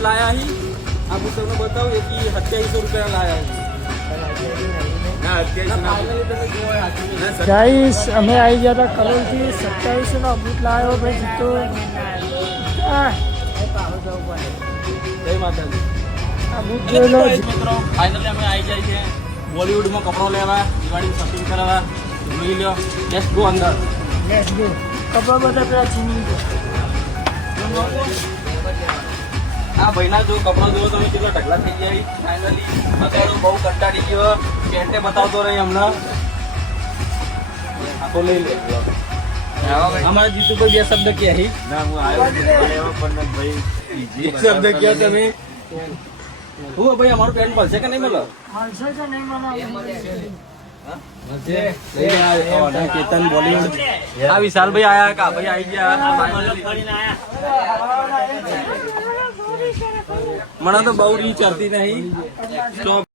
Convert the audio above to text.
लाया ही આ બૂટ તમને બતાવું એ 2700 રૂપિયા લાયા ગાઈસ અમે આવી ગયા હતા કલોલથી 2700 નો બૂટ લાવ્યો ભાઈ જીતો જય માતાજી આ બૂટ જોઈ લો મિત્રો ફાઇનલી અમે આવી જાય છે બોલિવૂડમાં કપડો લેવા દિવાળી શોપિંગ કરવા જોઈ લો લેટ્સ ગો અંદર લેટ્સ ગો કપડા બધા પેલા છીની ગયો આ ભાઈના જો કપડો જોવો તમે કેટલા ઢગલા થઈ ગયા ફાઇનલી બગાડો બહુ કંટાળી ગયો પેન્ટે બતાવતો રહી હમણાં આ તો લઈ લે અમારા જીતુભાઈ બે શબ્દ ક્યાં હી ના હું આવ્યો પણ ભાઈ એક શબ્દ ક્યાં તમે હું ભાઈ અમારું પેન્ટ મળશે કે નહીં મળે હાલશે કે નહીં મને કેતન બોલીવુડ આ વિશાલભાઈ આયા કા ભાઈ આવી ગયા મને તો બહુ રીચ ચડતી નહીં